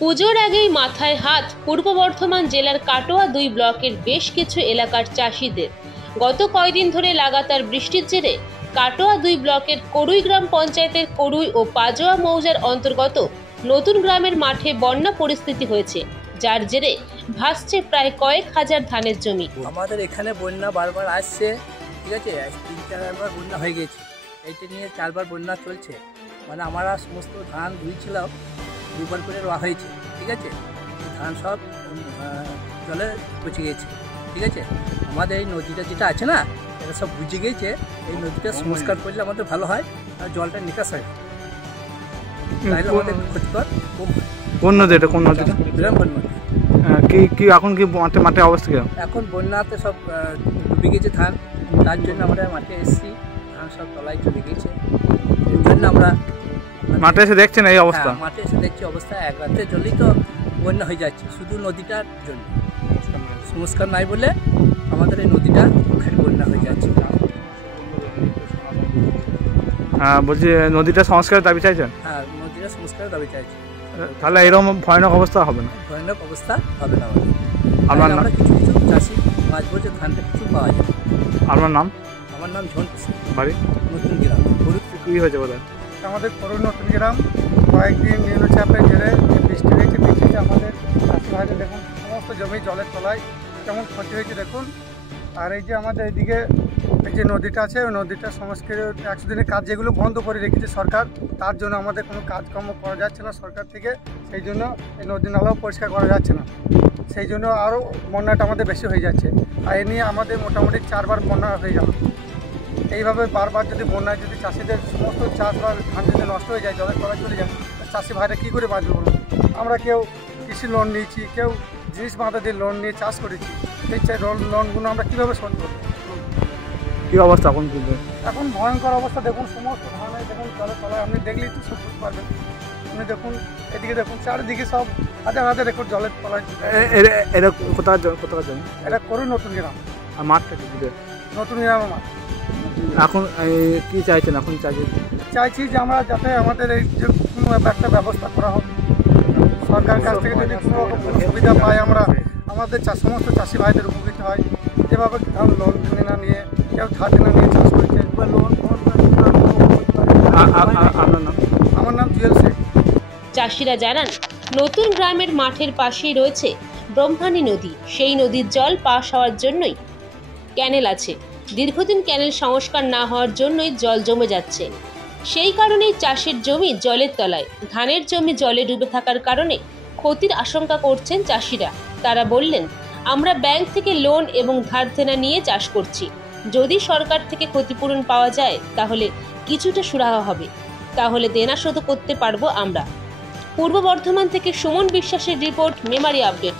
পুজোর আগেই মাথায় হাত পূর্ব বর্ধমান জেলার কাটোয়া 2 ব্লকের বেশ কিছু এলাকার চাষিদের। গত কয়েকদিন ধরে লাগাতার বৃষ্টির জেরে কাটোয়া 2 ব্লকের করুই গ্রাম পঞ্চায়েতের করুই ও পাজোয়া মৌজার অন্তর্গত নতুন গ্রামের মাঠে বন্যা পরিস্থিতি হয়েছে, যার জেরে ভাসছে প্রায় কয়েক হাজার ধানের জমি। আমাদের এখানে বন্যা বারবার আসছে, ঠিক আছে, 3-4বার বন্যা হয়ে গেছে, এইটা নিয়ে 4বার বন্যা চলছে। মানে আমরা সমস্ত ধান ধুইছিলাম, 2বার করে রোয়া হয়েছে, ঠিক আছে, ধান সব জলে পচে গেছে, ঠিক আছে। আমাদের এই নদীটা যেটা আছে না, এটা সব বুঝে গেছে, এই নদীটা সংস্কার করলে আমাদের ভালো হয় আর জলটা নিকাশ হয়, তাহলে আমাদের ক্ষতিকর কম হয়। কোন নদী এটা? কোন নদীটা? বিরামপুর নদী। কি এখন কি মাঠে অবস্থা কি? এখন বন্যাতে সব ডুবে গেছে ধান, তার জন্য আমরা মাঠে এসেছি, ধান সব তলায় চলে গেছে, এর জন্য আমরা মাঠে এসে দেখছেন এই অবস্থা? মাঠে এসে দেখছি অবস্থা, এক রাতের জলেই তো বন্যা হয়ে যাচ্ছে, শুধু নদীটার জন্য সংস্কার নাই বলে আমাদের এই নদীটা বন্যা হয়ে যাচ্ছে। বলছি নদীটা সংস্কারের দাবি চাইছেন? হ্যাঁ, নদীটা সংস্কারের দাবি চাইছি। তাহলে এরকম ভয়ানক অবস্থা হবে না? ভয়ানক অবস্থা হবে না আমাদের। আমরা কিছু কিছু চাষি মাঝ বছর ধানটা কিছু পাওয়া যায়। আপনার নাম? আমার নাম ঝন্টু, বাড়ি নতুন গ্রাম। কি হয়েছে বলে? আমাদের করুই নতুন গ্রাম কয়েকদিন নিম্নচাপের জেরে বৃষ্টি হয়েছে, বৃষ্টিতে আমাদের চাষি ভাইদের দেখুন সমস্ত জমি জলের তলায় কেমন ক্ষতি হয়েছে দেখুন। আর এই যে আমাদের এইদিকে এই যে নদীটা আছে, ওই নদীটা সংস্কার 100 দিনের কাজ যেগুলো বন্ধ করে রেখেছে সরকার, তার জন্য আমাদের কোনো কাজকর্ম করা যাচ্ছে না সরকার থেকে, সেই জন্য এই নদী নালাও পরিষ্কার করা যাচ্ছে না, সেই জন্য আরও বন্যাটা আমাদের বেশি হয়ে যাচ্ছে। আর এ নিয়ে আমাদের মোটামুটি 4বার বন্যা হয়ে গেল। এইভাবে বারবার যদি বন্যায় যদি চাষিদের সমস্ত চাষ বা ধান যদি নষ্ট হয়ে যায়, জলের তলায় চলে যায়, চাষি ভাইরা কী করে বাঁচবে বলুন? আমরা কেউ কৃষি লোন নিয়েছি, কেউ জিনিস বাঁধা দিয়ে লোন নিয়ে চাষ করেছি, এই লোনগুলো আমরা কীভাবে শোধ করবো? কী অবস্থা এখন? এখন ভয়ঙ্কর অবস্থা দেখুন, সমস্ত ধানে দেখুন জলের তলায়, আপনি দেখলেই তো সব বুঝতে পারবেন। আপনি দেখুন এদিকে দেখুন, চারিদিকে সব হাজার হাজার একর জলের তলায়। এটা কোথায়? এটা করুই নতুন গ্রাম। আর মাঠটা কি নতুন গ্রামের মাঠ। এখন কি চাইছেন? এখন চাইছি যে আমরা যাতে আমাদের এই যে কোনো একটা ব্যবস্থা করা হোক, সরকারের কাছ থেকে যদি কোনো রকম সুবিধা পাই, আমরা আমাদের সমস্ত চাষি ভাইদের উপকৃত হয়। যেভাবে ধরুন লোন না নিয়ে, কেউ ধার না নিয়ে চাষ করছে বা লোন। আমার নাম জুয়েল শেখ। চাষিরা জানান, নতুন গ্রামের মাঠের পাশেই রয়েছে ব্রহ্মাণী নদী। সেই নদীর জল পাস হওয়ার জন্যই ক্যানেল আছে। দীর্ঘদিন ক্যানেল সংস্কার না হওয়ার জন্যই জল জমে যাচ্ছে। সেই কারণেই চাষের জমি জলের তলায়, ধানের জমি জলে ডুবে থাকার কারণে ক্ষতির আশঙ্কা করছেন চাষিরা। তারা বললেন, আমরা ব্যাংক থেকে লোন এবং ধার দেনা নিয়ে চাষ করছি। যদি সরকার থেকে ক্ষতিপূরণ পাওয়া যায় তাহলে কিছুটা সুরাহা হবে, তাহলে দেনা শোধ করতে পারবো আমরা। পূর্ব বর্ধমান থেকে সুমন বিশ্বাসের রিপোর্ট, মেমারি আপডেট।